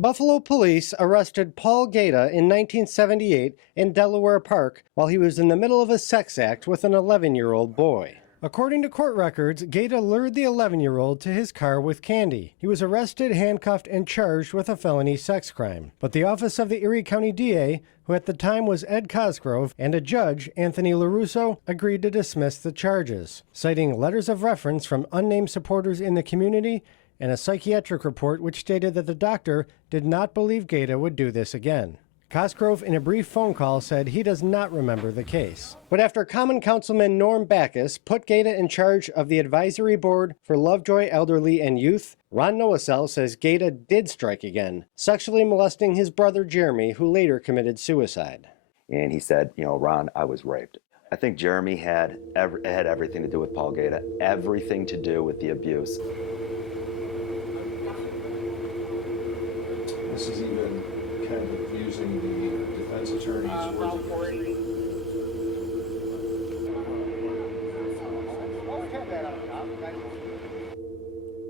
Buffalo police arrested Paul Gaeta in 1978 in Delaware Park while he was in the middle of a sex act with an 11-year-old boy. According to court records, Gaeta lured the 11-year-old to his car with candy. He was arrested, handcuffed, and charged with a felony sex crime. But the office of the Erie County DA, who at the time was Ed Cosgrove, and a judge, Anthony LaRusso, agreed to dismiss the charges, citing letters of reference from unnamed supporters in the community and a psychiatric report which stated that the doctor did not believe Gaeta would do this again. Cosgrove, in a brief phone call, said he does not remember the case. But after Common Councilman Norm Backus put Gaeta in charge of the Advisory Board for Lovejoy Elderly and Youth, Ron Noacel says Gaeta did strike again, sexually molesting his brother Jeremy, who later committed suicide. And he said, Ron, I was raped. I think Jeremy had everything to do with Paul Gaeta, everything to do with the abuse. This is even kind of using the defense attorney's words.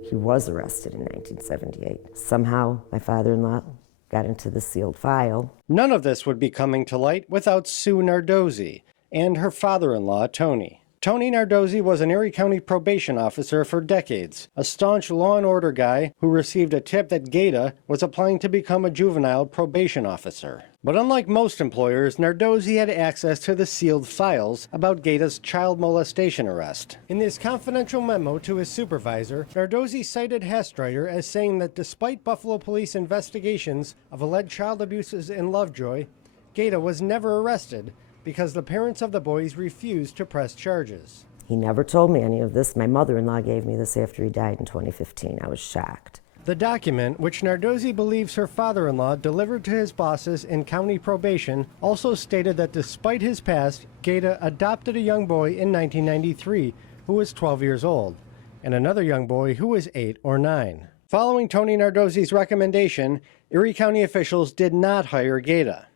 He was arrested in 1978. Somehow, my father-in-law got into the sealed file. None of this would be coming to light without Sue Nardozzi and her father-in-law, Tony. Tony Nardozzi was an Erie County probation officer for decades, a staunch law and order guy who received a tip that Gaeta was applying to become a juvenile probation officer. But unlike most employers, Nardozzi had access to the sealed files about Gaeta's child molestation arrest. In this confidential memo to his supervisor, Nardozzi cited Hastreiter as saying that despite Buffalo police investigations of alleged child abuses in Lovejoy, Gaeta was never arrested because the parents of the boys refused to press charges. He never told me any of this. My mother-in-law gave me this after he died in 2015. I was shocked. The document, which Nardozzi believes her father-in-law delivered to his bosses in county probation, also stated that despite his past, Gaeta adopted a young boy in 1993 who was 12 years old, and another young boy who was 8 or 9. Following Tony Nardozzi's recommendation, Erie County officials did not hire Gaeta.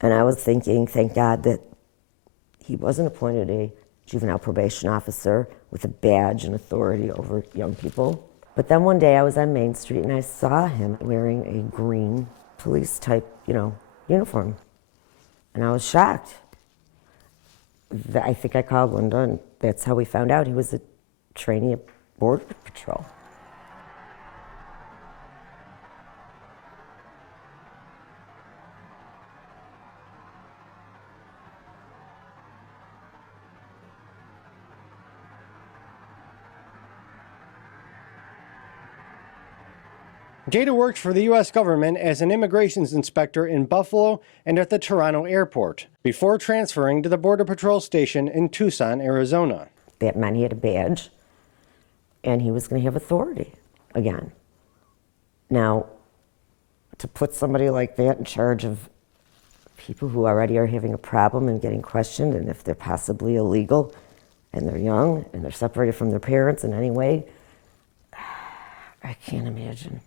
And I was thinking, thank God that he wasn't appointed a juvenile probation officer with a badge and authority over young people. But then one day I was on Main Street and I saw him wearing a green police type, uniform. And I was shocked. I think I called Linda, and that's how we found out he was a trainee at Border Patrol. Gaeta worked for the U.S. government as an immigrations inspector in Buffalo and at the Toronto airport, before transferring to the Border Patrol station in Tucson, Arizona. That meant he had a badge, and he was going to have authority again. Now, to put somebody like that in charge of people who already are having a problem and getting questioned, and if they're possibly illegal, and they're young, and they're separated from their parents in any way, I can't imagine.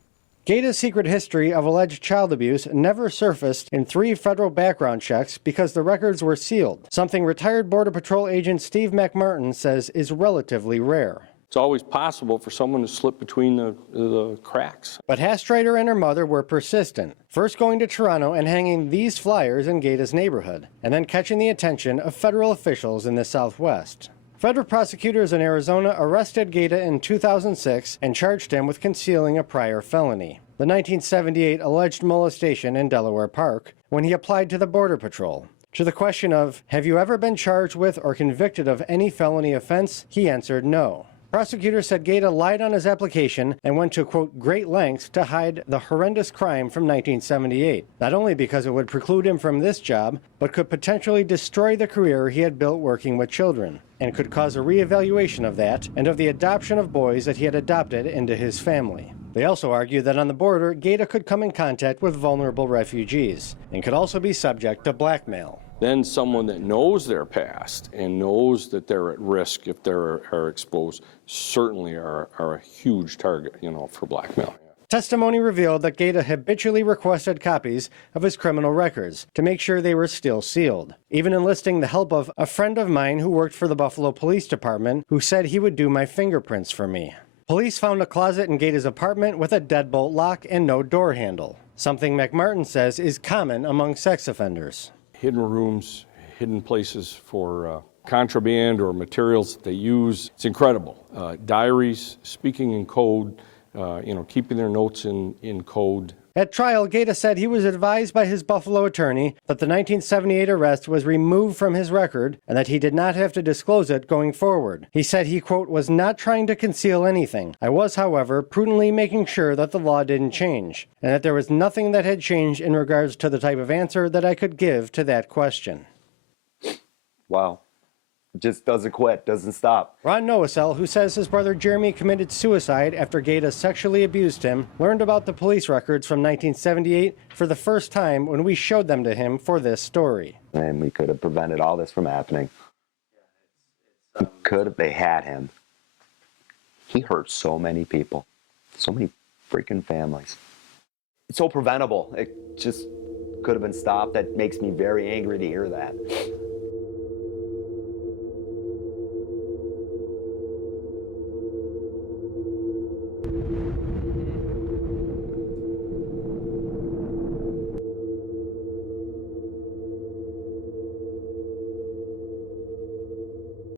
Gaeta's secret history of alleged child abuse never surfaced in 3 federal background checks because the records were sealed, something retired Border Patrol agent Steve McMartin says is relatively rare. It's always possible for someone to slip between the cracks. But Hastreiter and her mother were persistent, first going to Toronto and hanging these flyers in Gaeta's neighborhood, and then catching the attention of federal officials in the Southwest. Federal prosecutors in Arizona arrested Gaeta in 2006 and charged him with concealing a prior felony, the 1978 alleged molestation in Delaware Park, when he applied to the Border Patrol. To the question of, have you ever been charged with or convicted of any felony offense, he answered no. Prosecutors said Gaeta lied on his application and went to, quote, great lengths to hide the horrendous crime from 1978, not only because it would preclude him from this job, but could potentially destroy the career he had built working with children, and could cause a reevaluation of that and of the adoption of boys that he had adopted into his family. They also argued that on the border, Gaeta could come in contact with vulnerable refugees and could also be subject to blackmail. Then someone that knows their past and knows that they're at risk if they are exposed certainly are a huge target, for blackmail. Testimony revealed that Gaeta habitually requested copies of his criminal records to make sure they were still sealed, even enlisting the help of a friend of mine who worked for the Buffalo Police Department who said he would do my fingerprints for me. Police found a closet in Gaeta's apartment with a deadbolt lock and no door handle. something McMartin says is common among sex offenders. Hidden rooms, hidden places for contraband or materials that they use. It's incredible. Diaries, speaking in code, keeping their notes in code. At trial, Gaeta said he was advised by his Buffalo attorney that the 1978 arrest was removed from his record and that he did not have to disclose it going forward. He said he, quote, was not trying to conceal anything. I was, however, prudently making sure that the law didn't change and that there was nothing that had changed in regards to the type of answer that I could give to that question. Wow. Just doesn't quit, doesn't stop. Ron Noacel, who says his brother Jeremy committed suicide after Gaeta sexually abused him, learned about the police records from 1978 for the first time when we showed them to him for this story. And we could have prevented all this from happening. They had him. He hurt so many people, so many freaking families. It's so preventable. It just could have been stopped. That makes me very angry to hear that.